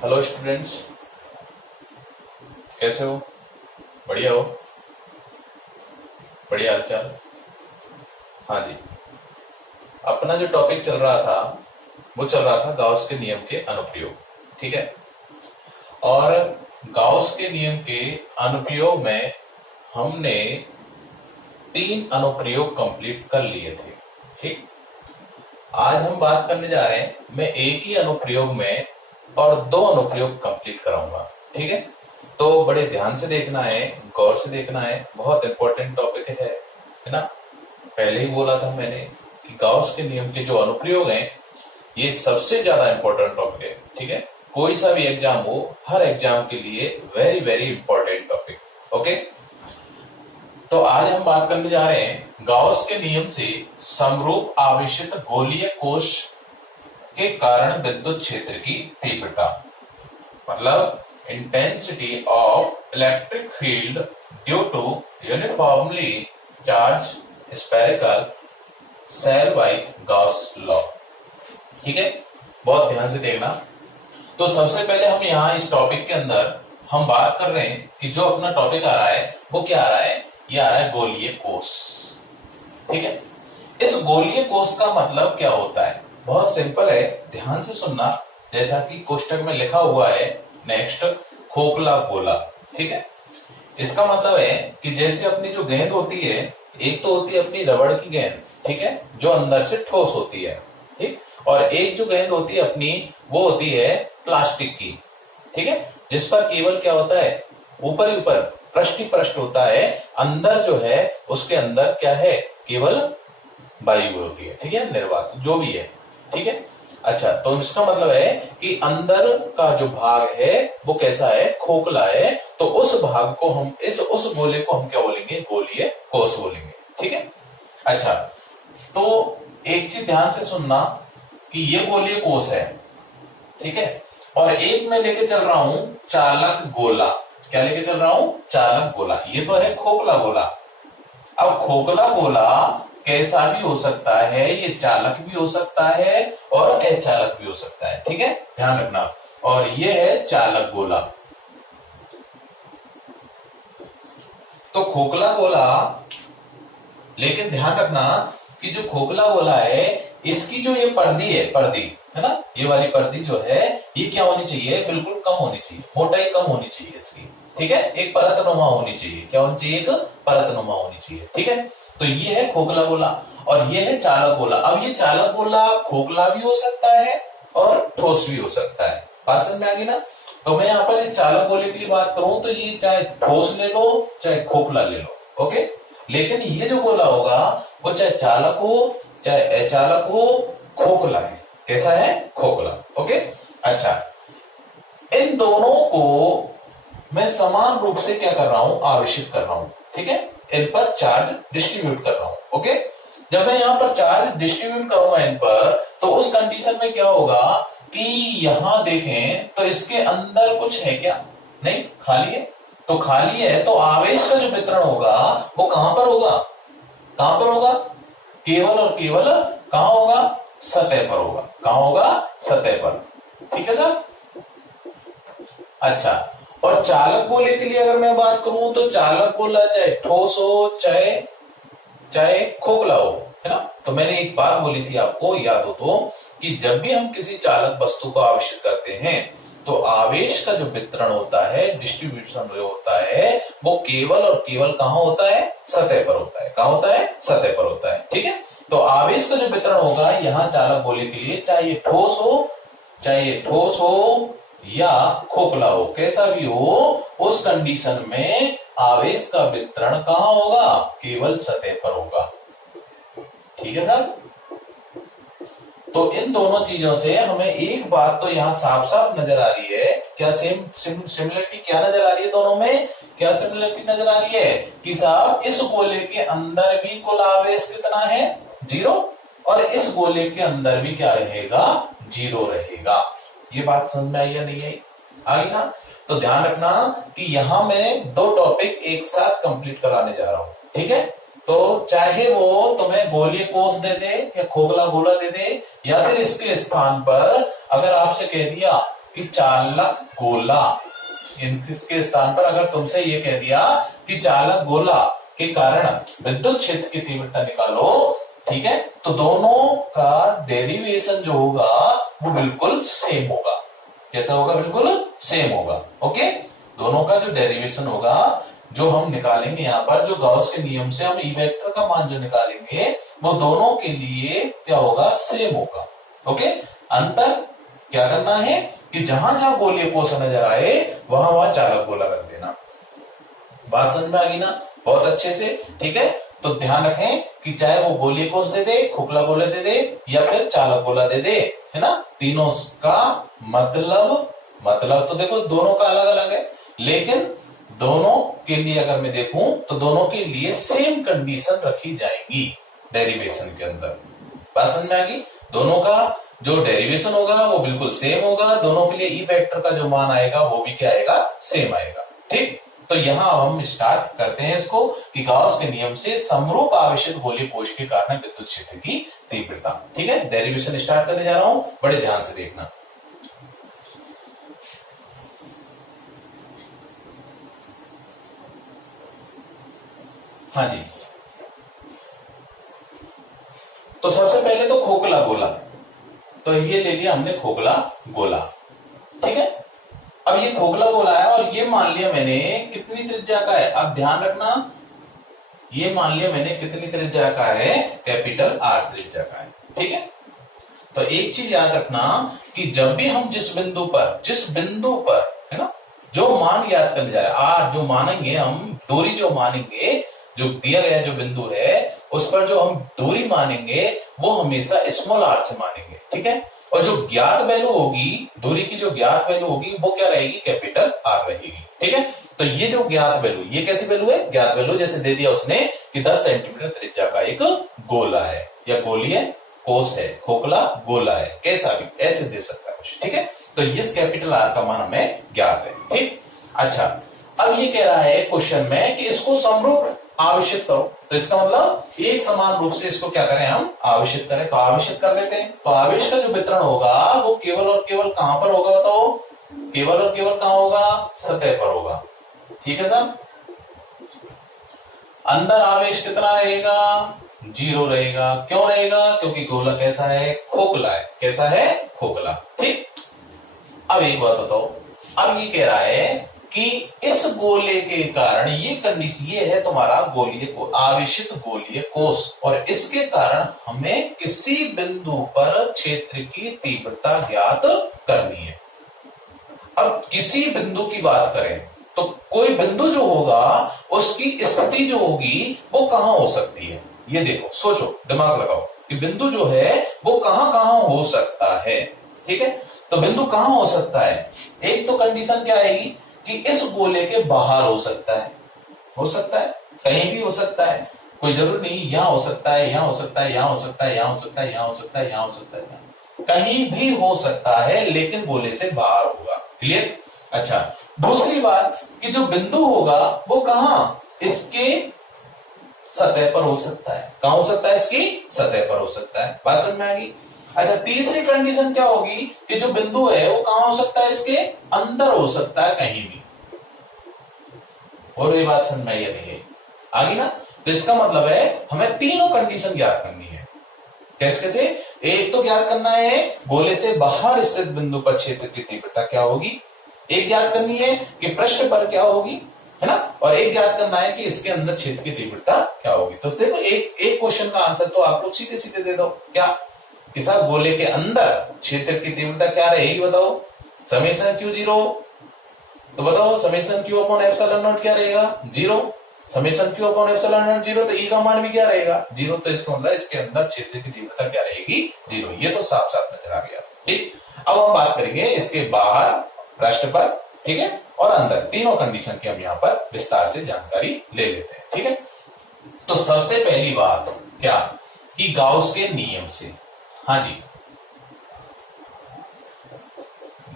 Hello students, कैसे हो? बढ़िया हो? बढ़िया हालचाल। हाँ जी। अपना जो टॉपिक चल रहा था वो चल रहा था गाउस के नियम के अनुप्रयोग। ठीक है। और गाउस के नियम के अनुप्रयोग में हमने 3 अनुप्रयोग कंप्लीट कर लिए थे। ठीक। आज हम बात करने जा रहे हैं, मैं एक ही अनुप्रयोग में और 2 अनुप्रयोग कंप्लीट कराऊंगा। ठीक है। तो बड़े ध्यान से देखना है, गौर से देखना है, बहुत इंपॉर्टेंट टॉपिक है ना। पहले ही बोला था मैंने कि गाउस के नियम के जो अनुप्रयोग हैं ये सबसे ज्यादा इंपॉर्टेंट टॉपिक है। ठीक है। कोई सा भी एग्जाम हो, हर एग्जाम के लिए very very important topic. Okay. तो आज हम बात करने जा रहे हैं गाउस के नियम से समरूप आवेशित गोलीय कोश के कारण विद्युत क्षेत्र की तीव्रता, मतलब intensity of electric field due to uniformly charge spherical shell by Gauss law. ठीक है। बहुत ध्यान से देखना। तो सबसे पहले हम यहाँ इस टॉपिक के अंदर हम बात कर रहे हैं कि जो अपना टॉपिक आ रहा है वो क्या आ रहा है, ये आ रहा है गोलीय कोश। ठीक है। इस गोलीय कोश का मतलब क्या होता है? बहुत सिंपल है, ध्यान से सुनना। जैसा कि कोष्टक में लिखा हुआ है, नेक्स्ट खोखला गोला। ठीक है। इसका मतलब है कि जैसे अपनी जो गेंद होती है, एक तो होती है अपनी रबड़ की गेंद, ठीक है, जो अंदर से ठोस होती है। ठीक। और एक जो गेंद होती है अपनी, वो होती है प्लास्टिक की। ठीक है। जिस पर केवल क्या होता है, ऊपर ही ऊपर पृष्ठ ही पृष्ठ होता है, अंदर जो है उसके अंदर क्या है, केवल वायु होती है। ठीक है, निर्वात जो भी है। ठीक है। अच्छा, तो इसका मतलब है कि अंदर का जो भाग है वो कैसा है, खोखला है। तो उस भाग को हम उस गोले को हम क्या बोलेंगे, गोलीय कोश बोलेंगे। ठीक है। अच्छा, तो एक चीज ध्यान से सुनना कि ये गोलीय कोश है। ठीक है। और एक मैं लेके चल रहा हूं चालक गोला। क्या लेके चल रहा हूं? चालक गोला। ये तो है खोखला गोला। अब खोखला गोला कैसा भी हो सकता है, ये चालक भी हो सकता है और अचालक भी हो सकता है। ठीक है, ध्यान रखना। और ये है चालक गोला। तो खोखला गोला, लेकिन ध्यान रखना कि जो खोखला गोला है इसकी जो ये पर्दी है, पर्दी है ना, ये वाली पर्दी जो है ये क्या होनी चाहिए, बिल्कुल कम होनी चाहिए, मोटाई कम होनी चाहिए इसकी। ठीक है, एक परतनुमा होनी चाहिए। क्या होनी चाहिए? एक परतनुमा होनी चाहिए। ठीक है। तो ये है खोखला गोला और ये है चालक गोला। अब ये चालक गोला खोखला भी हो सकता है और ठोस भी हो सकता है। बात समझ में आ गई ना। तो मैं यहाँ पर इस चालक गोले के लिए बात करूं तो ये चाहे ठोस ले लो चाहे खोखला ले लो। ओके। लेकिन ये जो गोला होगा वो चाहे चालक हो चाहे अचालक हो, खोखला है। कैसा है? खोखला। ओके। अच्छा, इन दोनों को मैं समान रूप से क्या कर रहा हूं, आवेशित कर रहा हूं। ठीक है, इन पर चार्ज डिस्ट्रीब्यूट कर रहा हूं। ओके। जब मैं यहां पर चार्ज डिस्ट्रीब्यूट करूंगा इन पर, तो उस कंडीशन में क्या होगा कि यहां देखें तो इसके अंदर कुछ है क्या? नहीं, खाली है। तो खाली है तो आवेश का जो वितरण होगा वो कहां पर होगा, कहां पर होगा? केवल और केवल कहां होगा? सतह पर होगा। कहां होगा? सतह पर। ठीक है सर। अच्छा, और चालक गोले के लिए अगर मैं बात करूं तो चालक गोला चाहे ठोस हो चाहे चाहे खोखला हो, है ना। तो मैंने एक बात बोली थी आपको, याद हो तो, कि जब भी हम किसी चालक वस्तु को आवेशित करते हैं तो आवेश का जो वितरण होता है, डिस्ट्रीब्यूशन जो होता है, वो केवल और केवल कहां होता है? सतह पर होता है। कहां होता है? सतह पर होता है। ठीक है। तो आवेश का जो वितरण होगा यहां चालक गोले के लिए, चाहे ये ठोस हो या खोखला हो, कैसा भी हो, उस कंडीशन में आवेश का वितरण कहां होगा? केवल सतह पर होगा। ठीक है सर। तो इन दोनों चीजों से हमें एक बात तो यहां साफ साफ नजर आ रही है। क्या सिमिलरिटी क्या नजर आ रही है दोनों में? क्या सिमिलरिटी नजर आ रही है कि साहब इस गोले के अंदर भी कुल आवेश कितना है? 0। और इस गोले के अंदर भी क्या रहेगा? 0 रहेगा। ये बात समझ में आई या नहीं आई? आ गई ना। तो ध्यान रखना कि यहां मैं 2 टॉपिक एक साथ कंप्लीट कराने जा रहा हूं। ठीक है। तो चाहे वो तुम्हें गोलीय कोश दे दे या खोखला गोला दे दे, या फिर इसके स्थान पर अगर आपसे कह दिया कि चालक गोला, इसके स्थान पर अगर तुमसे ये कह दिया कि चालक गोला के कारण विद्युत क्षेत्र की तीव्रता निकालो, ठीक है, तो दोनों का डेरिवेशन जो होगा वो बिल्कुल सेम होगा। कैसा होगा? बिल्कुल सेम होगा। ओके, दोनों का जो डेरिवेशन होगा, जो हम निकालेंगे यहां पर, जो गॉस के नियम से हम ई वेक्टर का मान जो निकालेंगे वो दोनों के लिए क्या होगा? सेम होगा। ओके, अंतर क्या करना है कि जहां जहां गोलीय कोष नजर आए वहां वहां चालक गोला रख देना। बात समझ में आ गई ना? बहुत अच्छे से, ठीक है। तो ध्यान रखें कि चाहे वो गोलीय कोष दे दे, खोखला गोला दे दे या फिर चालक गोला दे दे, है ना, तीनों का मतलब तो देखो दोनों का अलग अलग है, लेकिन दोनों के लिए अगर मैं देखूं तो दोनों के लिए सेम कंडीशन रखी जाएगी डेरिवेशन के अंदर। बात समझ में आ गई? दोनों का जो डेरिवेशन होगा वो बिल्कुल सेम होगा, दोनों के लिए ई वेक्टर का जो मान आएगा वो भी क्या आएगा? सेम आएगा। ठीक, तो यहां हम स्टार्ट करते हैं इसको कि गॉस के नियम से समरूप आवेशित गोलीय कोष के कारण विद्युत क्षेत्र की तीव्रता। ठीक है, डेरिवेशन स्टार्ट करने जा रहा हूं, बड़े ध्यान से देखना। हाँ जी, तो सबसे पहले तो खोखला गोला, तो ये ले लिया हमने खोखला गोला। ठीक है, अब ये खोखला गोला है और ये मान लिया मैंने कितनी त्रिज्या का है? अब ध्यान रखना, ये मान लिया मैंने कितनी त्रिज्या का है? कैपिटल आर त्रिज्या का है। ठीक है, तो एक चीज याद रखना कि जब भी हम जिस बिंदु पर है ना, जो मान याद करने जा रहे हैं, आर जो मानेंगे हम, दूरी जो मानेंगे, जो दिया गया जो बिंदु है उस पर जो हम दूरी मानेंगे वो हमेशा स्मॉल आर से मानेंगे। ठीक है, और जो ज्ञात वैल्यू होगी, दूरी की जो ज्ञात वैल्यू होगी वो क्या रहेगी? कैपिटल आर रहेगी। ठीक है, तो ये जो ज्ञात वैल्यू, ये कैसी वैल्यू है? ज्ञात वैल्यू जैसे दे दिया उसने कि 10 सेंटीमीटर त्रिज्या का एक गोला है या गोलीय कोष है, खोखला गोला है, कैसा भी ऐसे दे सकता है कुछ। ठीक है, तो इस कैपिटल आर का मान हमें ज्ञात है। ठीक, अच्छा, अब ये कह रहा है क्वेश्चन में कि इसको समरूप आवेशित करो, तो इसका मतलब एक समान रूप से इसको क्या करें? हम आवेशित करें, तो आवेशित कर देते हैं। तो आवेश का जो वितरण होगा वो केवल और केवल कहां पर होगा? बताओ, केवल और केवल कहां होगा? सतह पर होगा। ठीक है सर, अंदर आवेश कितना रहेगा? 0 रहेगा। क्यों रहेगा? क्योंकि गोला कैसा है? खोखला है। कैसा है? खोखला। ठीक, अब एक बात बताओ, अब ये कह रहा है कि इस गोले के कारण, ये कंडीशन ये है तुम्हारा गोलीय को आवेशित गोलीय कोष, और इसके कारण हमें किसी बिंदु पर क्षेत्र की तीव्रता ज्ञात करनी है। अब किसी बिंदु की बात करें तो कोई बिंदु जो होगा उसकी स्थिति जो होगी वो कहां हो सकती है? ये देखो, सोचो, दिमाग लगाओ कि बिंदु जो है वो कहां कहां हो सकता है। ठीक है, तो बिंदु कहां हो सकता है? एक तो कंडीशन क्या आएगी कि इस गोले के बाहर हो सकता है, कहीं भी हो सकता है, कोई जरूर नहीं, यहां हो सकता है, यहां हो सकता है, यहां हो सकता है, यहां हो सकता है, यहां हो सकता है, यहां हो सकता है, कहीं भी हो सकता है, लेकिन गोले से बाहर होगा। क्लियर? अच्छा, दूसरी बात कि जो बिंदु होगा वो कहां? इसके सतह पर हो सकता है। कहां हो सकता है? इसकी सतह पर हो सकता है। बात समझ में आ गई? अच्छा, तीसरी कंडीशन क्या होगी कि जो बिंदु है वो कहां हो सकता है? इसके अंदर हो सकता है, कहीं भी। और ये बात समझ में आई है? नहीं आ गई ना? तो इसका मतलब है हमें तीनों कंडीशन ज्ञात करनी है। कैसे कैसे? एक तो ज्ञात करना है गोले से बाहर स्थित बिंदु पर क्षेत्र की तीव्रता क्या होगी, एक ज्ञात करनी है कि पृष्ठ पर क्या होगी, है ना, और एक ज्ञात करना है कि इसके अंदर क्षेत्र की तीव्रता क्या होगी। तो देखो, एक क्वेश्चन का आंसर तो आप लोग सीधे सीधे दे दो। क्या? कि साहब गोले के अंदर क्षेत्र की तीव्रता क्या रहेगी? बताओ, समेशन क्यू 0, तो बताओ summation q upon epsilon not क्या रहेगा? 0। Summation q upon epsilon not 0, तो ई का मान भी क्या रहेगा? 0। तो इसका मतलब इसके अंदर क्षेत्र की तीव्रता क्या रहेगी? 0। ये तो साफ साफ नजर आ गया। ठीक, अब हम बात करेंगे इसके बाहर, पृष्ठ पर, ठीक है, और अंदर, तीनों कंडीशन की हम यहाँ पर विस्तार से जानकारी ले लेते हैं। ठीक है, तो सबसे पहली बात क्या कि गाउस के नियम से, हाँ जी,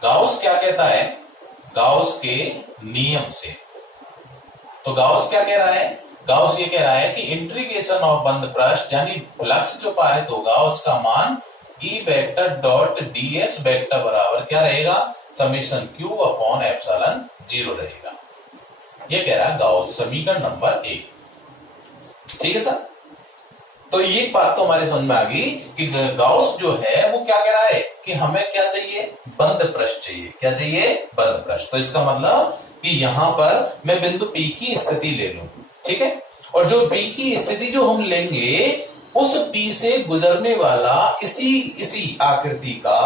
गाउस क्या कहता है? गाउस के नियम से, तो गाउस क्या कह रहा है? गाउस ये कह रहा है कि इंटीग्रेशन ऑफ बंद पृष्ठ यानी फ्लक्स जो पारित होगा उसका मान ई वेक्टर डॉट ds वेक्टर बराबर क्या रहेगा? समीशन क्यू अपॉन एप्सिलॉन 0 रहेगा। ये कह रहा है गाउस समीकरण नंबर 1। ठीक है सर, तो ये बात तो हमारे समझ में आ गई कि गाउस जो है वो क्या कह रहा है कि हमें क्या चाहिए, बंद पृष्ठ चाहिए। क्या चाहिए, बंद पृष्ठ। तो इसका मतलब कि यहां पर मैं बिंदु P की स्थिति ले लूं, ठीक है, और जो P की स्थिति जो हम लेंगे उस P से गुजरने वाला इसी आकृति का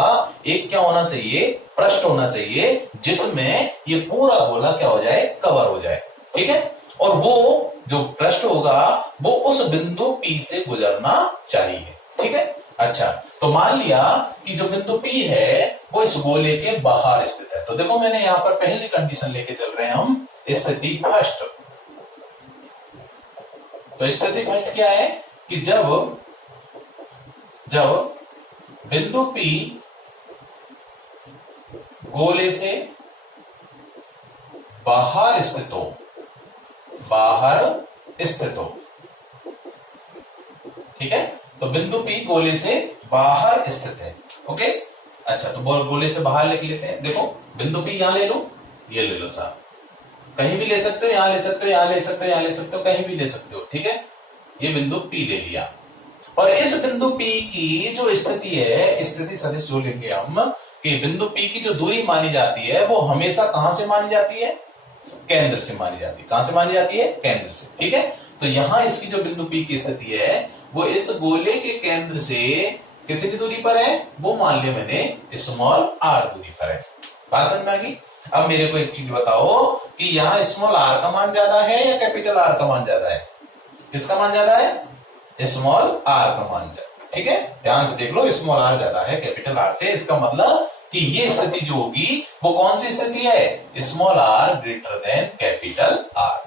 एक क्या होना चाहिए, पृष्ठ होना चाहिए, जिसमें ये पूरा गोला क्या हो जाए, कवर हो जाए। ठीक है, और वो जो पृष्ठ होगा वो उस बिंदु P से गुजरना चाहिए। ठीक है, अच्छा, तो मान लिया कि जो बिंदु P है वो इस गोले के बाहर स्थित है। तो देखो मैंने यहां पर पहली कंडीशन लेके चल रहे हैं हम, स्थिति फर्स्ट। तो स्थिति फर्स्ट क्या है कि जब बिंदु P गोले से बाहर स्थित हो, ठीक है, तो बिंदु P गोले से बाहर स्थित है। ओके, अच्छा, तो गोले से बाहर लिख लेते हैं। देखो बिंदु P यहां ले लो, ये ले लो साहब, कहीं भी ले सकते हो, यहां ले सकते हो, यहां ले सकते हो, यहां ले सकते हो, कहीं भी ले सकते हो। ठीक है, ये बिंदु P ले लिया, और इस बिंदु P की जो स्थिति है, स्थिति सदिश जो लेंगे हम, कि बिंदु P की जो दूरी मानी जाती है वो हमेशा कहां से मानी जाती है, केंद्र से मानी जाती है। कहां से मानी जाती है, केंद्र से। ठीक है, तो यहां इसकी जो बिंदु P की स्थिति है वो इस गोले के केंद्र से कितनी दूरी पर है, वो मान लिया मैंने स्मॉल r दूरी पर है। बात समझ में आ गई। अब मेरे को एक चीज बताओ कि यहाँ स्मॉल r का मान ज्यादा है या कैपिटल R का मान ज्यादा है, किसका मान ज्यादा है, स्मॉल r का मान ज्यादा। ठीक है, ध्यान से देख लो, स्मॉल r ज्यादा है कैपिटल R से। इसका मतलब कि ये स्थिति जो होगी वो कौन सी स्थिति है, small r greater than capital R।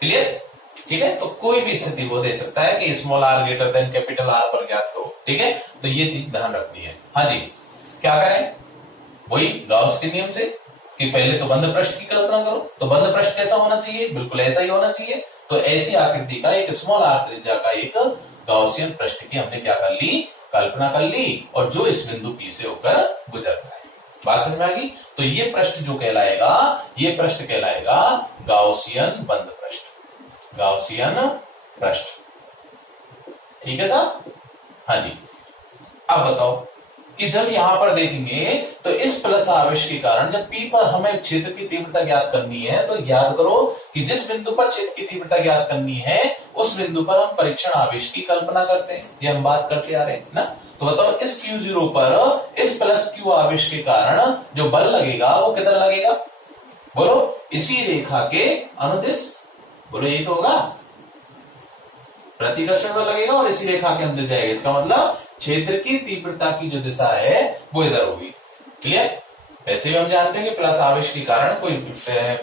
Clear. ठीक है, तो कोई भी स्थिति वो दे सकता है कि small r greater than capital R पर ज्ञात करो। ठीक है, तो ये चीज ध्यान रखनी है। हाँ जी, क्या करें, वही गाउस के नियम से कि पहले तो बंद पृष्ठ की कल्पना करो। तो बंद पृष्ठ कैसा होना चाहिए, बिल्कुल ऐसा ही होना चाहिए। तो ऐसी आकृति का एक स्मॉल r त्रिज्या का एक गाउसियन पृष्ठ की हमने क्या कर ली, कल्पना कर ली, और जो इस बिंदु P से होकर गुजरता है। बात समझ में आ गई। तो ये पृष्ठ जो कहलाएगा, ये पृष्ठ कहलाएगा गाउसियन बंद पृष्ठ, गाउसियन पृष्ठ। ठीक है साहब। हाँ जी, अब बताओ कि जब यहां पर देखेंगे तो इस प्लस आवेश के कारण जब P पर हमें क्षेत्र की तीव्रता ज्ञात करनी है, तो याद करो कि जिस बिंदु पर क्षेत्र की तीव्रता ज्ञात करनी है उस बिंदु पर हम परीक्षण आवेश की कल्पना करते हैं। ये हम बात करते आ रहे हैं ना। तो बताओ इस Q0 पर इस प्लस Q आवेश के कारण जो बल लगेगा वो कितना लगेगा, बोलो, इसी रेखा के अनुदिश, बोलो यही तो होगा, प्रतिकर्षण बल लगेगा और इसी रेखा के अनुदिश जाएगा। इसका मतलब क्षेत्र की तीव्रता की जो दिशा है वो इधर होगी। क्लियर। वैसे भी हम जानते हैं कि प्लस आवेश के कारण कोई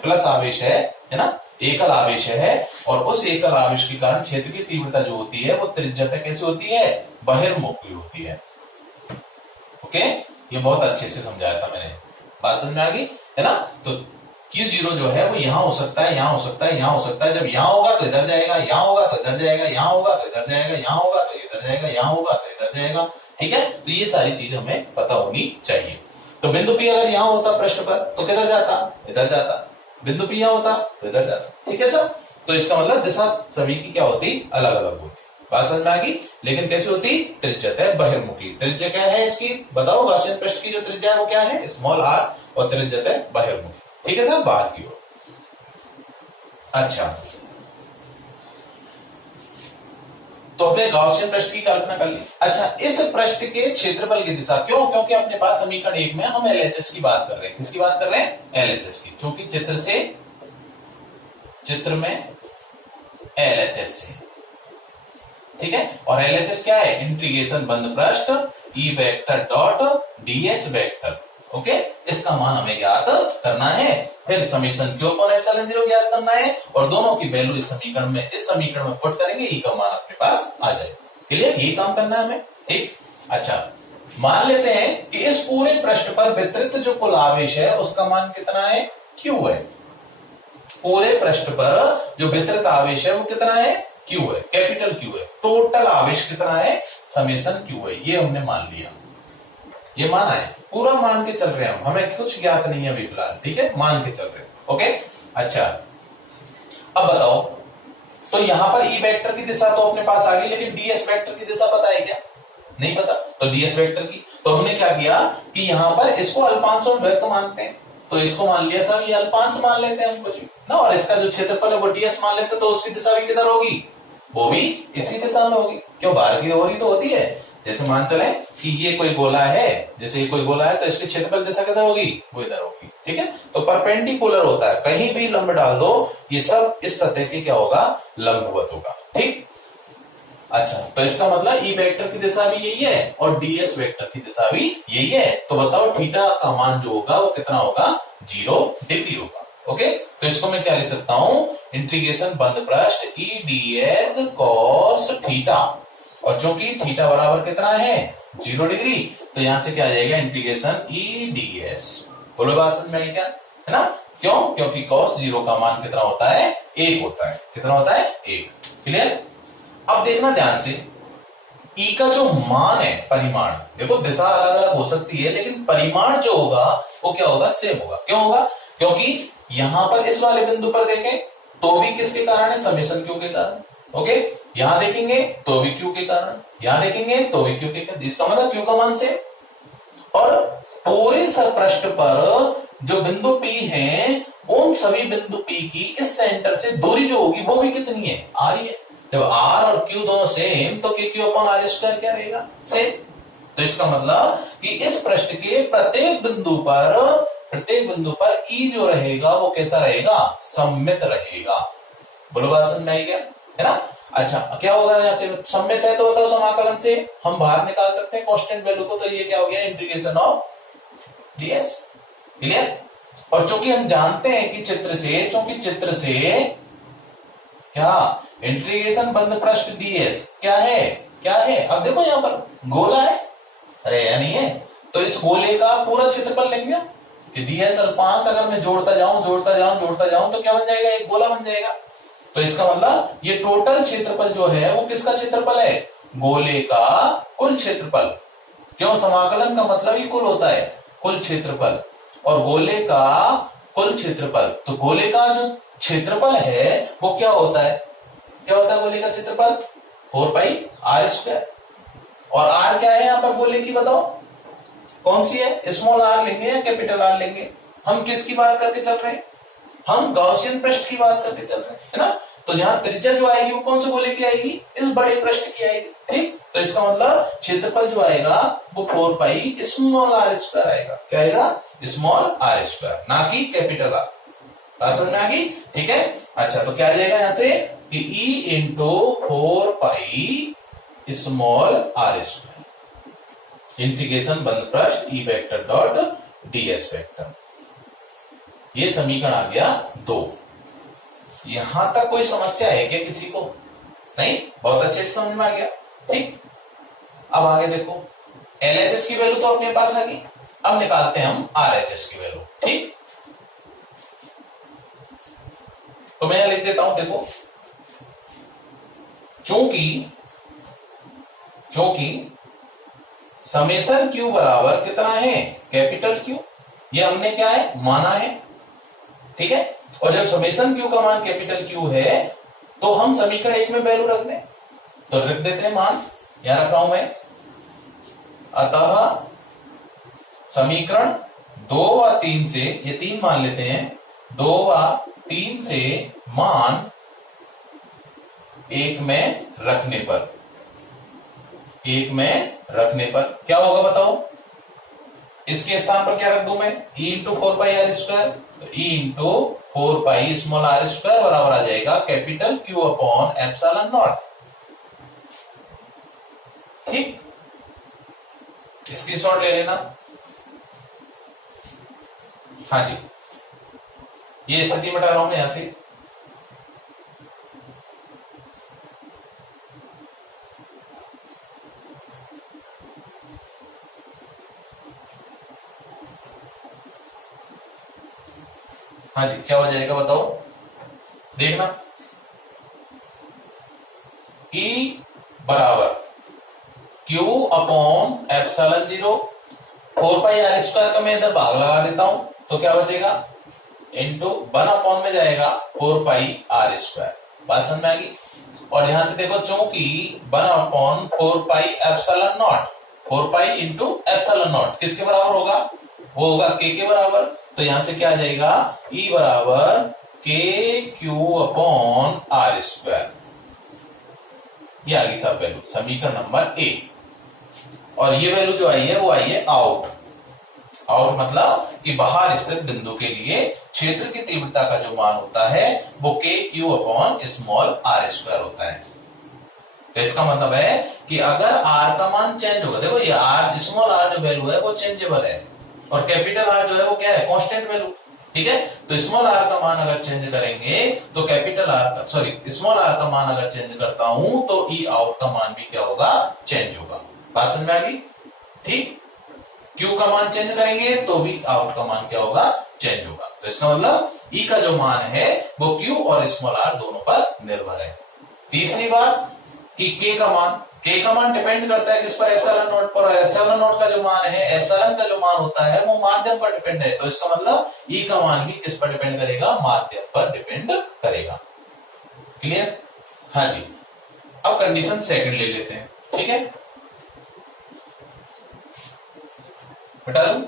प्लस आवेश है ना, एकल आवेश है, और उस एकल आवेश के कारण क्षेत्र की तीव्रता जो होती है वो त्रिज्यता कैसे होती है, बहिर्मुखी होती है। ओके, ये बहुत अच्छे से समझाया था मैंने, बात समझ में आ गई है ना। तो Q0 जो है वो यहां हो सकता है, यहां हो सकता है, यहां हो सकता है। जब यहां होगा तो इधर जाएगा, यहां होगा तो इधर जाएगा, यहां होगा तो इधर जाएगा, यहां होगा तो इधर जाएगा, यहां होगा तो इधर जाएगा। ठीक है, तो ये सारी चीज हमें पता होनी चाहिए। तो बिंदु P अगर यहां होता पृष्ठ पर तो किधर जाता, इधर जाता। बिंदु P यहां होता तो इधर जाता। ठीक है सर। तो इसका मतलब दिशा सभी की क्या होती, अलग अलग होती। बात समझ में आ गई। लेकिन कैसे होती, त्रिज्यता बहिर्मुखी। त्रिज्या क्या है इसकी, बताओ, गाउसियन पृष्ठ की जो त्रिज्या है वो क्या है, स्मॉल r, और त्रिज्यता बहिर्मुखी। ठीक है सर, बाहर की ओर। अच्छा, तो अपने गाउसियन पृष्ठ की कल्पना कर ली। अच्छा, इस पृष्ठ के क्षेत्रफल की दिशा, क्यों, क्योंकि अपने पास समीकरण 1 में हम LHS की बात कर रहे हैं। किसकी बात कर रहे हैं, LHS की, क्योंकि चित्र में LHS से। ठीक है, और LHS क्या है, इंटीग्रेशन बंद पृष्ठ E vector dot ds vector. Okay, इसका मान हमें ज्ञात करना है, फिर समीशन Q अपॉन एप्सिलॉन 0 ज्ञात करना है, और दोनों की वैल्यू इस समीकरण में पुट करेंगे, E का मान अपने पास आ जाएगा। क्लियर, ये काम करना है हमें। ठीक, अच्छा, मान लेते हैं कि इस पूरे पृष्ठ पर वितरित जो कुल आवेश है उसका मान कितना है, Q है। पूरे पृष्ठ पर जो वितरित आवेश है वो कितना है, Q है, कैपिटल Q है। टोटल आवेश कितना है, समीशन Q है, ये हमने मान लिया। ये माना है, पूरा मान के चल रहे हैं हम, हमें कुछ ज्ञात नहीं है अभी फिलहाल, ठीक है, मान के चल रहे हैं। ओके, अच्छा अब बताओ, तो यहां पर ई वेक्टर की दिशा तो अपने पास आ गई, लेकिन डीएस वेक्टर की दिशा पता है क्या? नहीं पता। तो डीएस वेक्टर की तो हमने क्या किया कि यहां पर इसको अल्पांशों में व्यक्त मानते हैं, तो इसको मान लिया सब ये अल्पांश मान लेते हैं हम कुछ भी ना, और इसका जो क्षेत्रफल है वो डीएस मान लेते हैं, तो उसकी दिशा भी किधर होगी? वो भी इसी दिशा में होगी। क्यों? बाहर की ओर ही तो होती है। जैसे मान चले कि ये कोई गोला है, जैसे ये कोई गोला है, तो इसकी क्षेत्रफल दिशा किधर होगी? वो इधर होगी, ठीक है। तो परपेंडिकुलर होता है, कहीं भी लंब डाल दो, ये सब इस सतह के क्या होगा? लंबवत होगा, ठीक। अच्छा, तो इसका मतलब ई वेक्टर की दिशा भी यही है और डीएस वेक्टर की दिशा भी यही है। तो बताओ थीटा का मान जो होगा वो कितना होगा? 0 डिग्री होगा। ओके, तो इसको मैं क्या लिख सकता हूं? इंटीग्रेशन बंद पृष्ठ ई डीएस कॉस थीटा, और जो कि थीटा बराबर कितना है? 0 डिग्री। तो यहां से क्या आ जाएगा? इंटीग्रेशन ई डीएस। बोलो बात समझ में आई क्या? है ना? क्यों? क्योंकि कॉस 0 का मान कितना होता है? 1 होता है। कितना होता है? 1। क्लियर? अब देखना ध्यान से, ई का जो मान है, परिमाण, देखो दिशा अलग अलग हो सकती है, लेकिन परिमाण जो होगा वो क्या होगा? सेम होगा। क्यों होगा? क्योंकि यहां पर इस वाले बिंदु पर देखें तो भी किसके कारण है? समेशन क्यू के कारण। ओके, यहां देखेंगे तो भी क्यू के कारण, यहां देखेंगे तो भी क्यू के कारण, इसका मतलब क्यू का मान सेम। और पूरे पृष्ठ पर जो बिंदु पी है, उन सभी बिंदु पी की इस सेंटर से दूरी जो होगी वो भी कितनी है? आ रही है। जब आर और क्यू दोनों सेम, तो क्यू अपॉन आर स्क्वायर क्या रहेगा? सेम। तो इसका मतलब कि इस पृष्ठ के प्रत्येक बिंदु पर ई जो रहेगा वो कैसा रहेगा? सममित रहेगा। बोलो बात समझ में आई क्या? है ना? अच्छा, क्या होगा यहाँ से? सममित है तो बताओ, समाकलन से हम बाहर निकाल सकते हैं कांस्टेंट वैल्यू को, तो ये क्या हो गया? Integration of DS. क्लियर? और चूंकि हम जानते हैं कि चित्र से क्या इंटीग्रेशन बंद पृष्ठ डीएस क्या है? अब देखो यहां पर गोला है, अरे या नहीं है, तो इस गोले का पूरा क्षेत्रफल लेंगे कि डीएस अल्पांश, अगर मैं जोड़ता जाऊं तो क्या बन जाएगा? एक गोला बन जाएगा। तो इसका मतलब ये टोटल क्षेत्रफल जो है वो किसका क्षेत्रफल है? गोले का कुल क्षेत्रफल। क्यों? समाकलन का मतलब ही कुल होता है, कुल क्षेत्रफल, और गोले का कुल क्षेत्रफल। तो गोले का जो क्षेत्रफल है वो क्या होता है? गोले का क्षेत्रफल 4 पाई आर स्क्वायर। और आर क्या है यहाँ पर गोले की? बताओ कौन सी है? स्मॉल आर लेंगे या कैपिटल आर लेंगे? हम किसकी बात करके चल रहे हैं? हम गॉसियन पृष्ठ की बात करके चल रहे हैं, है ना? तो यहाँ त्रिज्या जो आएगी वो कौन से गोले की आएगी? इस बड़े पृष्ठ की आएगी, ठीक। तो इसका मतलब क्षेत्रफल जो आएगा वो 4 पाई स्मॉल आर स्क्वायर आएगा। क्या आएगा? स्मॉल आर स्क्वायर, ना कि कैपिटल आर। बात समझ में आ गई? ठीक है। अच्छा, तो क्या आ जाएगा यहाँ से कि E into 4 pi small are square, integration बंद पृष्ठ E vector dot ds vector. ये समीकरण आ गया 2। यहां तक कोई समस्या है क्या किसी को? नहीं? बहुत अच्छे से समझ में आ गया, ठीक। अब आगे देखो, एलएचएस की वैल्यू तो अपने पास आ गई, अब निकालते हैं हम आरएचएस की वैल्यू, ठीक। तो मैं यहां लिख देता हूं, देखो, चूंकि समेशन क्यू बराबर कितना है? Capital Q. ये हमने क्या है? माना है, ठीक है। और जब समेशन क्यू का मान कैपिटल क्यू है तो हम समीकरण 1 में वैल्यू रख दें, तो रख देते हैं मान, यहां रख रहा हूं मैं। अतः समीकरण 2 व 3 से, ये 3 मान लेते हैं, 2 व 3 से मान 1 में रखने पर क्या होगा बताओ? इसके स्थान पर क्या रख दूं मैं? E into 4 pi R square. तो E into 4 pi small are square बराबर आ जाएगा capital Q upon epsilon naught, ठीक। स्क्रीनशॉट ले लेना। हाँ जी, ये स्थिति मिटा रहा हूं मैं यहां से। हाँ जी, क्या हो जाएगा बताओ? देखना, E बराबर Q अपॉन एप्सिलॉन 0 4πr² का मैं इधर भाग लगा देता हूं तो क्या बचेगा, इंटू 1 में जाएगा 4πr²। बात समझ में आ गई। और यहां से देखो चूंकि 1/4πε0, 4π इंटू ε0 किसके बराबर होगा, वो होगा k के बराबर। तो यहां से क्या आ जाएगा, E बराबर KQ/r²। ये आ गई सब वैल्यू, समीकरण नंबर ए। और ये वैल्यू जो आई है वो आई है आउट। आउट मतलब कि बाहर स्थित बिंदु के लिए क्षेत्र की तीव्रता का जो मान होता है वो KQ/r² होता है। तो इसका मतलब है कि अगर r का मान चेंज होगा, देखो ये r स्मॉल r जो वैल्यू है वो चेंजेबल है और कैपिटल R जो है वो क्या है, कांस्टेंट वैल्यू। ठीक है, तो स्मॉल r का मान अगर चेंज करेंगे तो capital R, sorry small r का मान अगर चेंज करता हूं तो E आउट का मान भी क्या होगा, चेंज होगा। बात समझ में आ गई। ठीक, Q का मान चेंज करेंगे तो भी आउट का मान क्या होगा, चेंज होगा। तो इसका मतलब E का जो मान है वो Q और स्मॉल r दोनों पर निर्भर है। तीसरी बात कि K का मान डिपेंड करता है किस पर, ε0 पर। ε0 का जो मान है, एप्सिलॉन का जो मान होता है वो माध्यम पर डिपेंड है। तो इसका मतलब E का मान भी किस पर डिपेंड करेगा, माध्यम पर डिपेंड करेगा। क्लियर। हाँ जी, अब कंडीशन सेकंड ले लेते हैं। ठीक है, हटा दूं।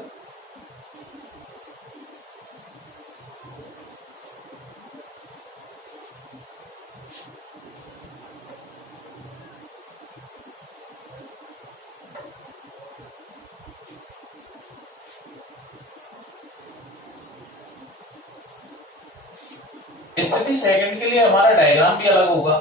स्थिति सेकंड के लिए हमारा डायग्राम भी अलग होगा।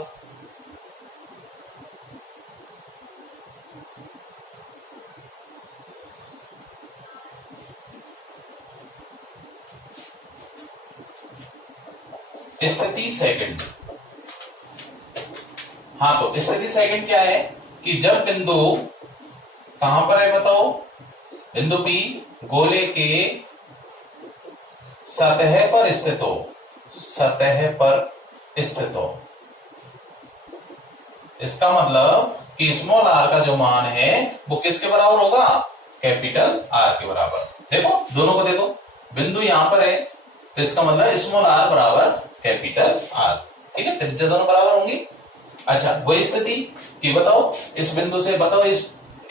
स्थिति सेकंड, हाँ तो स्थिति सेकंड क्या है कि जब बिंदु कहां पर है बताओ, बिंदु P गोले के सतह पर स्थित हो, सतह पर स्थित हो। इसका मतलब कि स्मॉल r का जो मान है वो किसके बराबर होगा, कैपिटल R के बराबर। देखो दोनों को देखो, बिंदु यहां पर है तो इसका मतलब स्मॉल r बराबर कैपिटल R। ठीक है, त्रिज्या दोनों बराबर होंगी। अच्छा, वही स्थिति कि बताओ इस बिंदु से, बताओ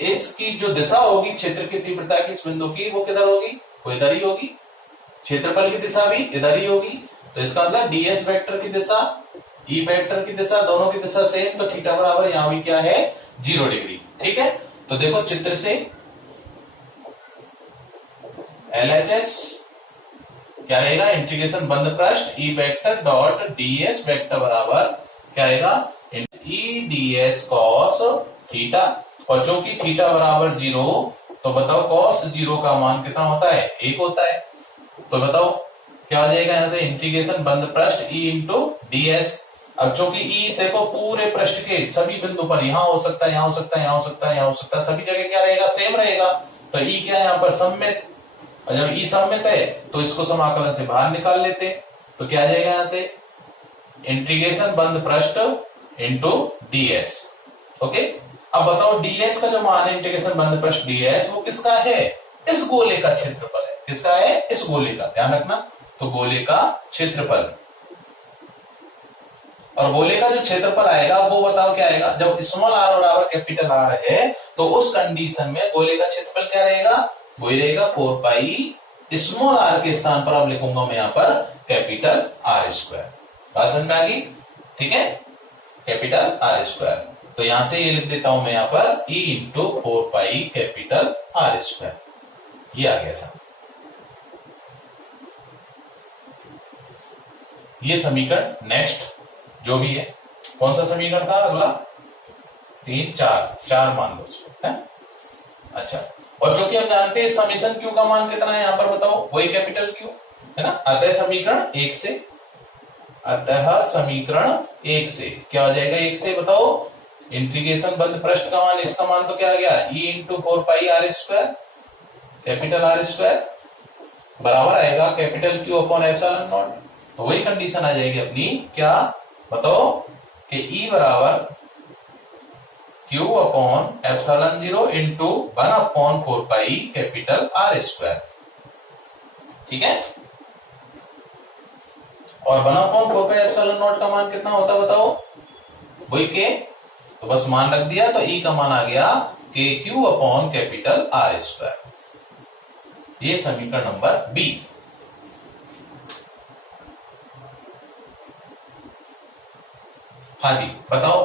इसकी जो दिशा होगी क्षेत्र की तीव्रता की इस बिंदु की, वो किधर होगी, वो इधर ही होगी। क्षेत्रफल की दिशा भी इधर ही होगी। तो इसका मतलब ds वेक्टर की दिशा, E वेक्टर की दिशा, दोनों की दिशा सेम। तो थीटा बराबर यहां भी क्या है, 0 डिग्री। ठीक है, तो देखो चित्र से LHS क्या रहेगा, इंटीग्रेशन बंद पृष्ठ E vector dot ds vector बराबर क्या आएगा, E ds cos थीटा। और जो कि थीटा बराबर 0, तो बताओ cos 0 का मान कितना होता है, 1 होता है। तो बताओ क्या आ जाएगा यहां से, इंटीग्रेशन बंद पृष्ठ E इंटू ds। अब चूंकि E देखो पूरे पृष्ठ के सभी बिंदु पर, यहां हो सकता है, यहां हो सकता है, यहां हो सकता है, यहां हो सकता है, सभी जगह क्या रहेगा, सेम रहेगा। तो E क्या है यहाँ पर, सममित। और जब E सममित है तो इसको समाकलन से बाहर निकाल लेते हैं। तो क्या आ जाएगा यहां से, इंटीग्रेशन बंद पृष्ठ इंटू ds। ओके, अब बताओ ds का जो मान है, इंटीग्रेशन बंद पृष्ठ ds, वो किसका है, इस गोले का क्षेत्रफल है। किसका है, इस गोले का, ध्यान रखना। तो गोले का क्षेत्रफल, और गोले का जो क्षेत्रफल आएगा वो बताओ क्या आएगा, जब स्मॉल r बराबर कैपिटल R है तो उस कंडीशन में गोले का क्षेत्रफल क्या रहेगा, वही रहेगा 4π स्मॉल r के स्थान पर अब लिखूंगा मैं यहां पर कैपिटल R²। बात समझ में आ गई। ठीक है, कैपिटल R²। तो यहां से ये लिख देता हूं मैं यहां पर E इंटू 4π कैपिटल R²। ये आ गया साहब, ये समीकरण। नेक्स्ट जो भी है, कौन सा समीकरण था अगला, 3 4 मान लो है। अच्छा, और जो कि हम जानते हैं समीशन क्यू का मान कितना है, यहां पर बताओ, वही कैपिटल क्यू है ना। अतः समीकरण 1 से, अतः समीकरण 1 से क्या हो जाएगा, 1 से बताओ, इंटीग्रेशन बंद पृष्ठ का मान, इसका मान तो क्या आ गया, E into 4π R², capital R² बराबर आएगा कैपिटल Q अपॉन ε0। तो वही कंडीशन आ जाएगी अपनी, क्या बताओ, कि E बराबर Q upon epsilon 0 into 1 upon 4 pi capital R square. ठीक है, और 1 अपॉन 4 पाई एप्सिलॉन नॉट का मान कितना होता बताओ, वही के, तो बस मान रख दिया, तो E का मान आ गया KQ upon capital R square. ये समीकरण नंबर बी। हाँ जी बताओ,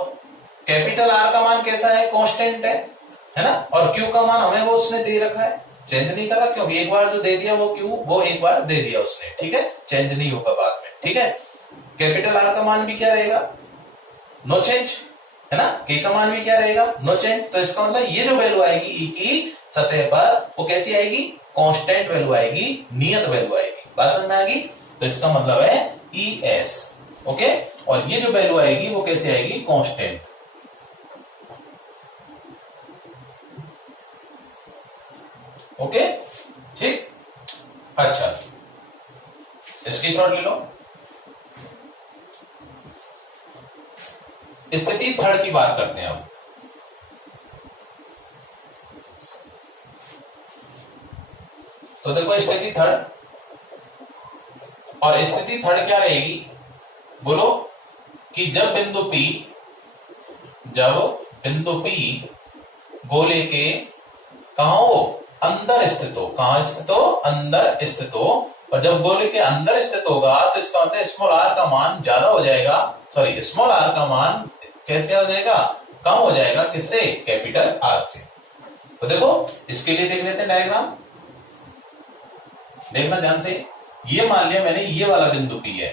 कैपिटल आर का मान कैसा है, कांस्टेंट है ना, और क्यू का मान हमें वो उसने दे रखा है, चेंज नहीं करा, क्योंकि एक बार जो दे दिया वो क्यू, वो एक बार दे दिया उसने, ठीक है, चेंज नहीं होगा बाद में। ठीक है, कैपिटल आर का मान भी क्या रहेगा, नो चेंज, है ना, के का मान भी क्या रहेगा, नो चेंज। तो इसका मतलब ये जो वैल्यू आएगी ई की सतह पर, वो कैसी आएगी, कांस्टेंट वैल्यू आएगी, नियत वैल्यू आएगी। बात समझ में आ गई, तो इसका मतलब है ई एस। ओके, और ये जो वैल्यू आएगी वो कैसे आएगी, कांस्टेंट। ओके ठीक, अच्छा स्क्रीनशॉट ले लो। स्थिति थर्ड की बात करते हैं अब। तो देखो स्थिति थर्ड, और स्थिति थर्ड क्या रहेगी, बोलो कि जब बिंदु P गोले के कहां हो, अंदर स्थित हो, कहां स्थित हो, अंदर स्थित हो, और जब गोले के अंदर स्थित होगा तो इसका मतलब स्मॉल आर का मान ज्यादा हो जाएगा, सॉरी स्मॉल आर का मान कैसे हो जाएगा, कम हो जाएगा, किससे, कैपिटल आर से। तो देखो इसके लिए देख लेते हैं डायग्राम, देखना ध्यान से। ये मान लिया मैंने ये वाला बिंदु P है,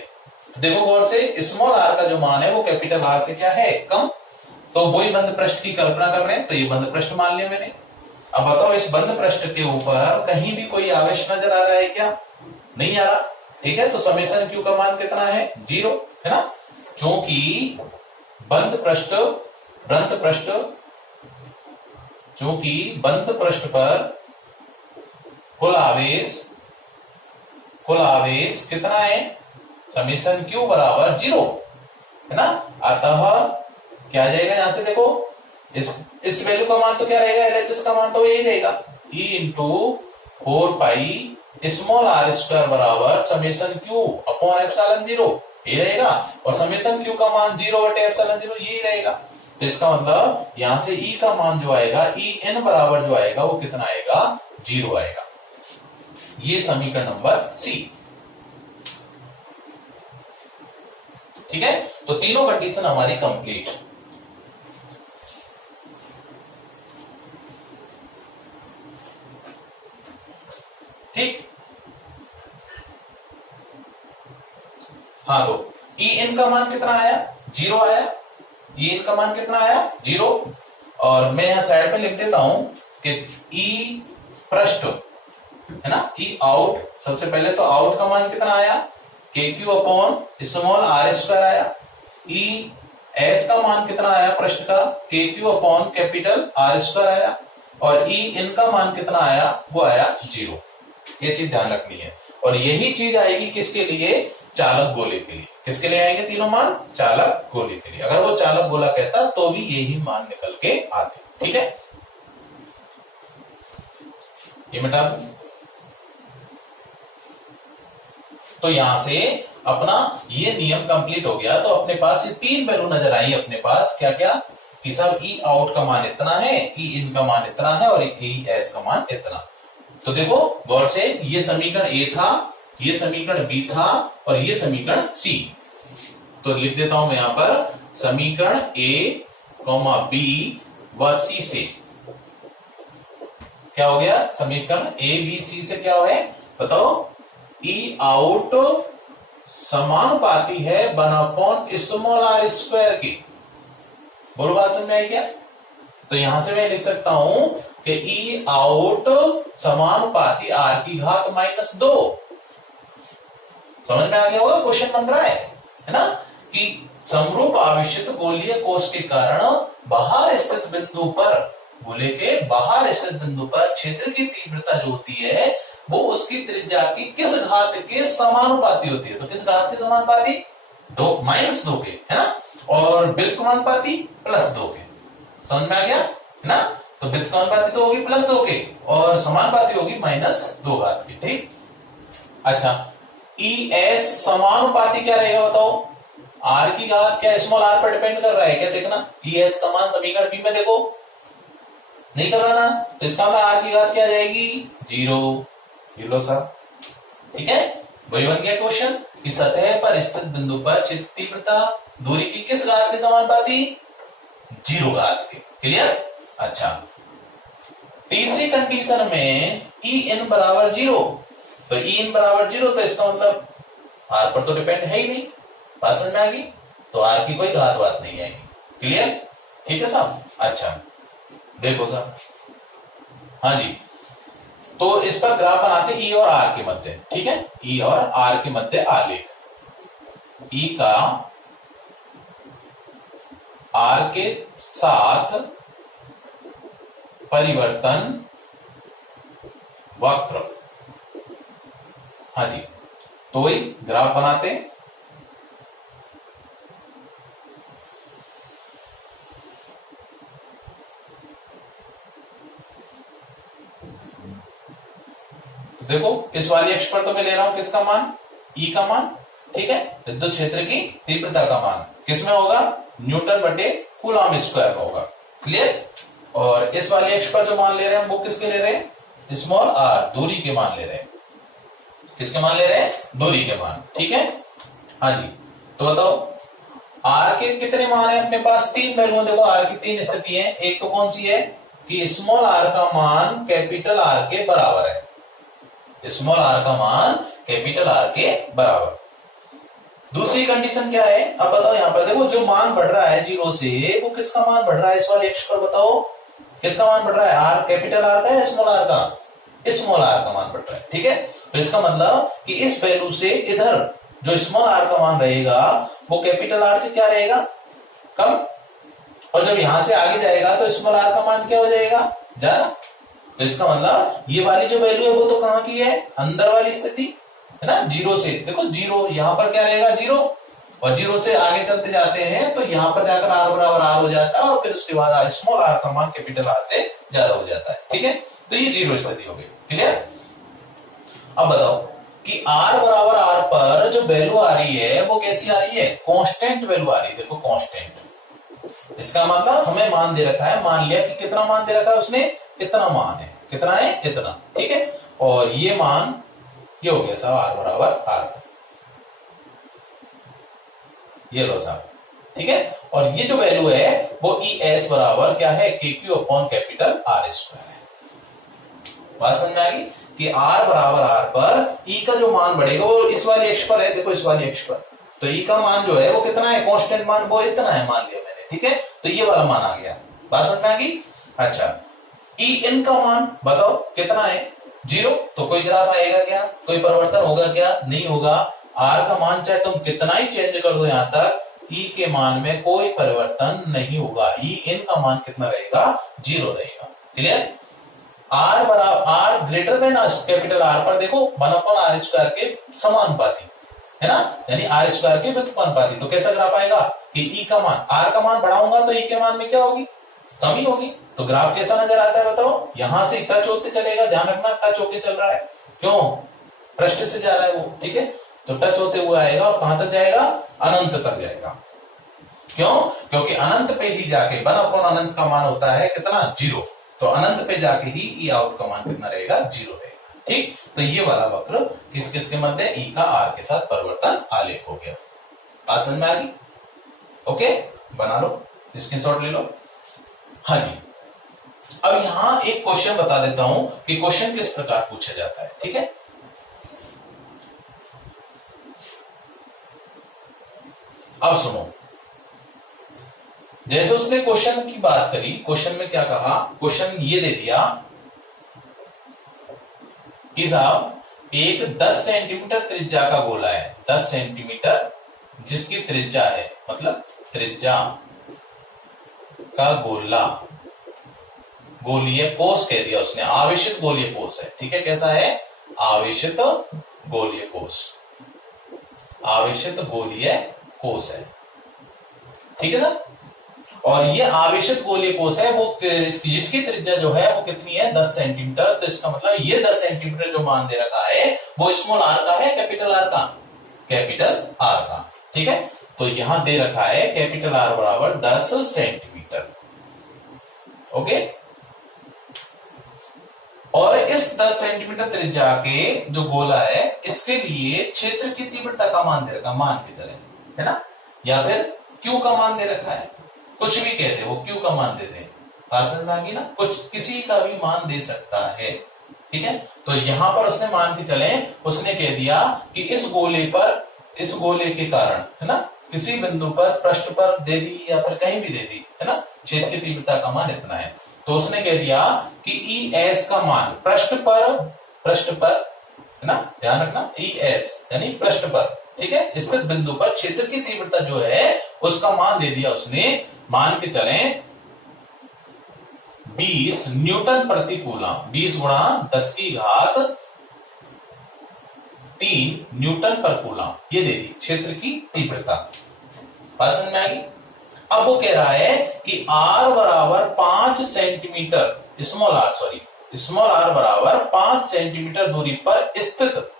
तो देखो गौर से, स्मॉल आर का जो मान है वो कैपिटल आर से क्या है, कम। तो वही बंद पृष्ठ की कल्पना कर रहे हैं, तो ये बंद पृष्ठ मान लिया मैंने। अब बताओ इस बंद पृष्ठ के ऊपर कहीं भी कोई आवेश नजर आ रहा है क्या, नहीं आ रहा। ठीक है, तो समेशन क्यू का मान कितना है, 0, है ना, क्योंकि बंद पृष्ठ पर कुल आवेश कितना है, समेशन क्यू बराबर 0, है ना। अतः क्या आ जाएगा यहां से, देखो इस वैल्यू का मान तो क्या रहेगा, एलएचएस का मान तो यही रहेगा, E into 4 pi small are square बराबर समेशन क्यू अपॉन एप्सिलॉन 0, ये रहेगा, और समेशन क्यू का मान 0 बटे एप्सिलॉन 0 यही रहेगा। तो इसका मतलब यहां से E का मान जो आएगा, E n बराबर जो आएगा वो कितना आएगा, 0 आएगा। ये समीकरण नंबर सी। ठीक है, तो तीनों कंडीशन हमारी कंप्लीट। ठीक, हाँ, तो ई एन का मान कितना आया, 0 आया, ई एन का मान कितना आया, 0। और मैं यहां साइड में लिख देता हूं कि ई पृष्ठ, है ना, ई आउट, सबसे पहले तो आउट का मान कितना आया, K Q upon small are square आया। ई एस का मान कितना आया पृष्ठ का, के Q upon capital R square आया, और ई इन का मान कितना आया, वो आया 0। ये चीज ध्यान रखनी है, और यही चीज आएगी किसके लिए, चालक गोले के लिए। किसके लिए आएंगे तीनों मान, चालक गोले के लिए। अगर वो चालक गोला कहता तो भी यही मान निकल के आते। ठीक है, ये मिटा दो। तो यहां से अपना ये नियम कंप्लीट हो गया। तो अपने पास ये 3 वैल्यू नजर आई अपने पास, क्या क्या, कि सब ई आउट का मान इतना है, ई इन का मान इतना है, और ई एस का मान इतना। तो देखो गौर से, ये समीकरण ए था, ये समीकरण बी था, और ये समीकरण सी। तो लिख देता हूं मैं यहां पर, समीकरण ए, बी व सी से क्या हो गया, समीकरण ए बी सी से क्या है बताओ, ई आउट समानुपाती है 1 अपॉन स्मॉल आर स्क्वायर की। बोलो बात समझ में आई क्या। तो यहां से मैं लिख सकता हूं कि ई आउट समानुपाती आर की घात -2। समझ में आ गया होगा, क्वेश्चन बन रहा है ना, कि समरूप आवेशित गोलीय कोश के कारण बाहर स्थित बिंदु पर, गोले के बाहर स्थित बिंदु पर क्षेत्र की तीव्रता जो होती है वो उसकी त्रिज्या की किस घात के समानुपाती होती है। तो किस घात के समानुपाती, -2 के, है ना, और बिल्कुल अनुपाती +2 के। समझ में आ गया है ना। तो व्युत्क्रमानुपाती तो होगी +2 के और समानुपाती होगी -2 घात की। ठीक, अच्छा ES समानुपाती क्या रहेगा बताओ। R की घात क्या स्मॉल r पर डिपेंड कर रहा है क्या, देखना ES का मान समीकरण बी में देखो नहीं कर रहा ना, तो इसका मतलब R की घात क्या आ जाएगी 0। ये लो साहब, ठीक है। वही बन गया क्वेश्चन कि सतह पर स्थित बिंदु पर चित्त तीव्रता दूरी की किस घात के समानुपाती, 0 घात के। क्लियर। अच्छा, तीसरी कंडीशन में En बराबर 0, तो En बराबर 0 तो इसका मतलब R पर तो डिपेंड है ही नहीं। बात समझ में आ गई, तो R की कोई घात बात नहीं आएगी। क्लियर, ठीक है साहब। अच्छा देखो साहब, हाँ जी, तो इस पर ग्राफ बनाते E और R के मध्य। ठीक है, E और R के मध्य आलेख। E का R के साथ परिवर्तन वक्र। हाँ जी, तो वही ग्राफ बनाते हैं। तो देखो इस वाली अक्ष पर तो मैं ले रहा हूं किसका मान, E का मान। ठीक है, विद्युत क्षेत्र की तीव्रता का मान किसमें होगा, न्यूटन बटे कूलॉम स्क्वायर में होगा। क्लियर। और इस वाली अक्ष पर जो मान ले रहे हैं वो किसके ले रहे हैं, स्मॉल r, दूरी के मान ले रहे हैं। किसके मान ले रहे हैं, दूरी के मान। ठीक है, हाँ जी, तो बताओ r के कितने मान है अपने पास, 3 वैल्यू है। देखो r की 3 स्थिति है। एक तो कौन सी है कि स्मॉल r का मान कैपिटल R के बराबर है, स्मॉल r का मान कैपिटल R के बराबर। दूसरी कंडीशन क्या है, अब बताओ यहां पर देखो जो मान बढ़ रहा है 0 से, वो किसका मान बढ़ रहा है इस वाले अक्ष पर, बताओ किसका मान बढ़ रहा है, R कैपिटल R का या स्मॉल r का, स्मॉल r का मान बढ़ रहा है। ठीक है, तो इसका मतलब कि इस वैल्यू से इधर जो स्मॉल r का मान रहेगा वो कैपिटल R से क्या रहेगा, कम, और जब यहां से आगे जाएगा तो स्मॉल r का मान क्या हो जाएगा, ज्यादा। तो इसका मतलब ये वाली जो वैल्यू है वो तो कहां की है, अंदर वाली स्थिति है ना, 0 से। देखो 0 यहां पर क्या रहेगा 0, और 0 से आगे चलते जाते हैं तो यहां पर जाकर r बराबर r हो जाता है, और फिर उसके बाद स्मॉल r का मान कैपिटल R से ज्यादा हो जाता है। ठीक है, तो ये 0 स्थिति हो गई। क्लियर। अब बताओ कि r बराबर r पर जो वैल्यू आ रही है वो कैसी आ रही है, कांस्टेंट वैल्यू आ रही है। देखो कांस्टेंट, इसका मतलब हमें मान दे रखा है, मान लिया कि कितना मान दे रखा है उसने, इतना मान है, कितना है इतना। ठीक है, और ये मान ये हो गया साहब r बराबर r, ये लो साहब। ठीक है, और ये जो वैल्यू है वो ES बराबर क्या है, KQ upon capital R square है। बात समझ में आ गई कि R बराबर R पर E का जो मान बढ़ेगा वो इस वाली अक्ष पर है। देखो इस वाली अक्ष पर तो E का मान जो है वो कितना है, कांस्टेंट मान वो इतना है मान लिया मैंने। ठीक है, तो ये वाला मान आ गया। बात समझ में आ गई। अच्छा, En का मान बताओ कितना है, 0, तो कोई ग्राफ आएगा क्या, कोई परिवर्तन होगा क्या, नहीं होगा। R का मान चाहे तुम कितना ही चेंज कर दो यहां तक, E के मान में कोई परिवर्तन नहीं होगा। En का मान कितना रहेगा, 0 रहेगा। क्लियर। R बराबर R greater than capital R पर देखो 1/r स्क्वायर के समानुपाती है ना, यानी R स्क्वायर के व्युत्क्रमानुपाती। तो कैसा ग्राफ आएगा कि E का मान, R का मान बढ़ाऊंगा तो E के मान में क्या होगी, कमी होगी। तो ग्राफ कैसा नजर आता है बताओ, यहां से टच होते चलेगा, ध्यान रखना टच होके चल रहा है, क्यों, पृष्ठ से जा रहा है वो। ठीक है, तो टच होते हुए आएगा और कहां तक जाएगा, अनंत तक जाएगा। क्यों, क्योंकि अनंत पे ही जाके 1/अनंत का मान होता है कितना, 0, तो अनंत पे जाके ही ई आउट का मान कितना रहेगा, 0 रहेगा। ठीक, तो ये वाला वक्र किस किस के मध्य, ई का आर के साथ परिवर्तन आलेख हो गया। बात समझ में आ गई। ओके, बना लो, स्क्रीनशॉट ले लो। हाँ जी, अब यहां एक क्वेश्चन बता देता हूं कि क्वेश्चन किस प्रकार पूछा जाता है। ठीक है, अब सुनो, जैसे उसने क्वेश्चन की बात करी, क्वेश्चन में क्या कहा, क्वेश्चन ये दे दिया कि साहब एक 10 सेंटीमीटर त्रिज्या का गोला है, 10 सेंटीमीटर जिसकी त्रिज्या है, मतलब त्रिज्या का गोला, गोलीय कोष कह दिया उसने, आवेशित गोलीय कोष है। ठीक है, कैसा है, आवेशित गोलीय कोष, आवेशित गोलीय कोष है। ठीक है सर। और ये आवेशित गोलीय कोश है वो जिसकी त्रिज्या जो है वो कितनी है 10 सेंटीमीटर। तो इसका मतलब ये 10 सेंटीमीटर जो मान दे रखा है वो स्मॉल आर का है कैपिटल आर का, कैपिटल आर का। ठीक है, तो यहां दे रखा है कैपिटल आर बराबर 10 सेंटीमीटर। ओके, और इस 10 सेंटीमीटर त्रिज्या के जो गोला है इसके लिए क्षेत्र की तीव्रता का मान दे रखा, मान के चले, है ना, या फिर क्यू का मान दे रखा है, कुछ भी कहते वो क्यू का मान देते हैं, बात समझ में आ गई ना, कुछ किसी का भी मान दे सकता है। ठीक है, तो यहां पर उसने मान के चले, उसने कह दिया कि इस गोले पर, इस गोले के कारण, है ना, किसी बिंदु पर, पृष्ठ पर दे दी या फिर कहीं भी दे दी, है ना, क्षेत्र की तीव्रता का मान इतना है। तो उसने कह दिया कि ई एस का मान पृष्ठ पर, है ना, ध्यान रखना, ई एस यानी पृष्ठ पर, ठीक है, स्थित बिंदु पर क्षेत्र की तीव्रता जो है उसका मान दे दिया उसने, मान के चले 20 न्यूटन प्रति कूलम, 20 गुणा 10 की घात 3 न्यूटन पर कूलम, ये दे दी क्षेत्र की तीव्रता। बात समझ में आ गई। अब वो कह रहा है कि R बराबर 5 सेंटीमीटर, स्मॉल आर बराबर 5 सेंटीमीटर दूरी पर स्थित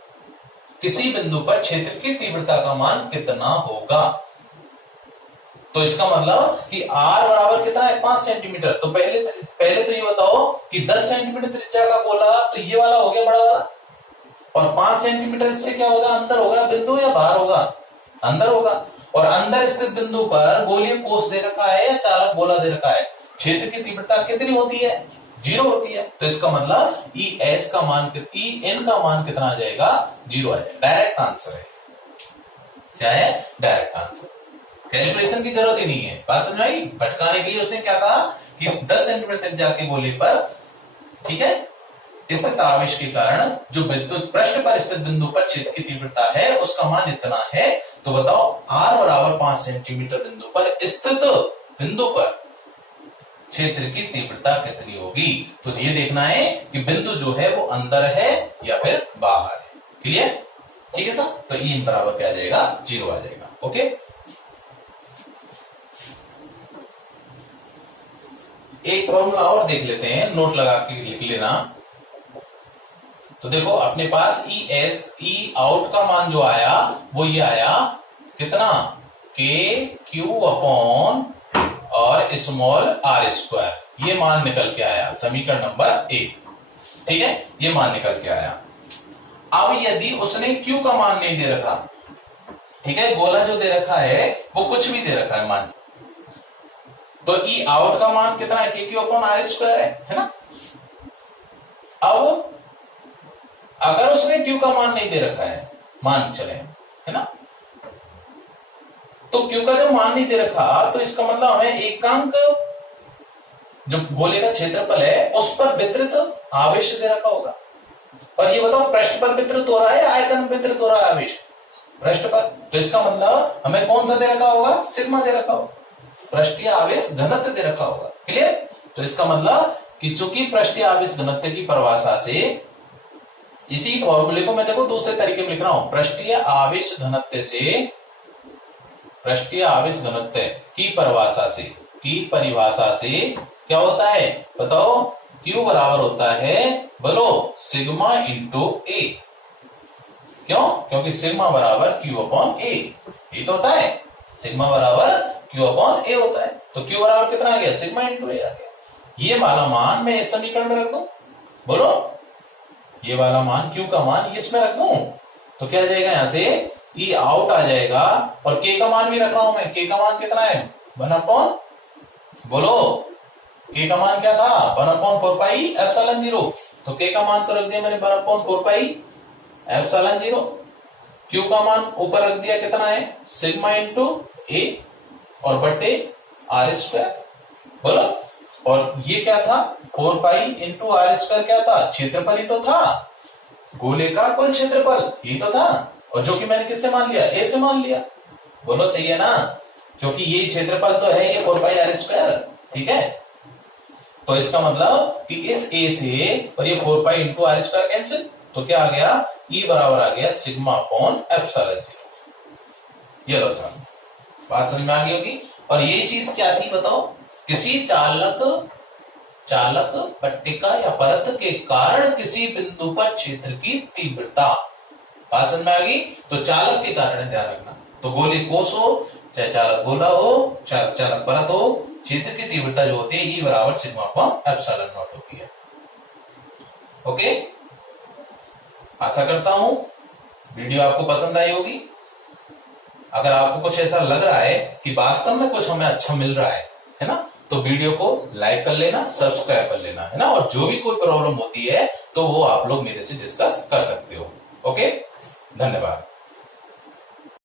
किसी बिंदु पर क्षेत्र की तीव्रता का मान कितना होगा। तो इसका मतलब कि R बराबर कितना है 5 सेंटीमीटर। तो पहले तो ये बताओ कि 10 सेंटीमीटर त्रिज्या का गोला, तो ये वाला हो गया बड़ा वाला, और 5 सेंटीमीटर इससे क्या होगा, अंदर होगा बिंदु या बाहर होगा, अंदर होगा। और अंदर स्थित बिंदु पर गोलीय कोश दे रखा है या चालक गोला दे रखा है, क्षेत्र की तीव्रता कितनी होती है, 0 होती है। तो इसका मतलब ई एस का मान, ई एन का मान कितना आ जाएगा, 0 आ जाएगा। डायरेक्ट आंसर है, क्या है, डायरेक्ट आंसर, कैलकुलेशन की जरूरत ही नहीं है। बात समझ आई। भटकाने के लिए उसने क्या कहा कि 10 सेंटीमीटर तक जाके गोले पर, ठीक है, स्थित आवेश के कारण जो विद्युत पृष्ठ पर स्थित बिंदु पर क्षेत्र की तीव्रता है उसका मान इतना है। तो बताओ R बराबर 5 सेंटीमीटर बिंदु पर स्थित बिंदु पर क्षेत्र की तीव्रता कितनी होगी। तो ये देखना है कि बिंदु जो है वो अंदर है या फिर बाहर है। क्लियर, ठीक है सर। तो ई बराबर क्या आ जाएगा, 0 आ जाएगा। ओके, एक फॉर्मूला और देख लेते हैं, नोट लगा के लिख लेना। तो देखो अपने पास ई एस, ई आउट का मान जो आया वो ये आया कितना, के क्यू अपॉन और स्मॉल आर स्क्वायर, ये मान निकल के आया समीकरण नंबर 1। ठीक है, ये मान निकल के आया। अब यदि उसने क्यू का मान नहीं दे रखा, ठीक है, गोला जो दे रखा है वो कुछ भी दे रखा है मान, तो ई आउट का मान कितना है, के क्यू अपॉन आर स्क्वायर है ना। अब अगर उसने क्यू का मान नहीं दे रखा है, मान चले, है ना, तो क्यू का जब मान नहीं दे रखा तो इसका मतलब हमें एकांक जो गोले का क्षेत्रफल है उस पर वितरित आवेश दे रखा होगा। और ये बताओ पृष्ठ पर वितरित हो रहा है या आयतन वितरित हो रहा है आवेश, पृष्ठ पर। तो इसका मतलब हमें कौन सा दे रखा होगा, सिग्मा दे रखा होगा, पृष्ठीय आवेश घनत्व दे रखा होगा। क्लियर। तो इसका मतलब कि चूंकि पृष्ठीय आवेश घनत्व की परिभाषा से, इसी फॉर्मूले को मैं देखो दूसरे तरीके में लिख रहा हूं, पृष्ठीय आवेश घनत्व से, पृष्ठीय आवेश घनत्व की परिभाषा से क्या होता है बताओ, Q बराबर होता है, बोलो, सिग्मा इंटू ए। क्यों, क्योंकि सिग्मा बराबर Q अपॉन ए, ये तो होता है, सिग्मा बराबर Q अपॉन ए होता है। तो Q बराबर कितना आ गया, सिग्मा इंटू ए आ गया। ये वाला मान मैं इस समीकरण में रख दूं, बोलो, ये वाला मान Q का मान इसमें रख दूं, तो क्या आ जाएगा, यहां से ई आउट आ जाएगा। और K का मान भी रख रहा हूं मैं, K का मान कितना है, 1 अपॉन, बोलो, K का मान क्या था, 1 अपॉन 4 पाई एप्सिलॉन 0। तो K का मान तो रख दिया मैंने 1 अपॉन 4 पाई एप्सिलॉन 0। Q का मान ऊपर रख दिया कितना है, सिग्मा इंटू ए और बट्टे आर स्क्वायर, बोलो। और ये क्या था, 4 पाई इंटू आर स्क्वायर क्या था, क्षेत्रफल ही तो था, गोले का कुल क्षेत्रफल ये तो था, और जो कि मैंने किससे मान लिया, ए से मान लिया। बोलो सही है ना, क्योंकि ये क्षेत्रफल तो है ये 4 पाई आर स्क्वायर। ठीक है, तो इसका मतलब कि इस ए से और ये 4 pi into r square cancel, तो क्या आ गया, ई बराबर आ गया सिग्मा अपॉन एप्सिलॉन 0। ये लो सर, बात समझ में आ गई होगी। और ये चीज क्या थी बताओ, किसी चालक पट्टिका या परत के कारण किसी बिंदु पर क्षेत्र की तीव्रता। बात समझ में आ गई? तो चालक के कारण ध्यान रखना, तो गोली कोस हो चाहे चालक गोला हो चाहे चालक परत हो, क्षेत्र की तीव्रता जो होती है E बराबर सिग्मा अपॉन एप्सिलॉन नॉट होती है। ओके, आशा करता हूं वीडियो आपको पसंद आई होगी। अगर आपको कुछ ऐसा लग रहा है कि वास्तव में कुछ हमें अच्छा मिल रहा है ना, तो वीडियो को लाइक कर लेना, सब्सक्राइब कर लेना, है ना। और जो भी कोई प्रॉब्लम होती है तो वो आप लोग मेरे से डिस्कस कर सकते हो। ओके, धन्यवाद।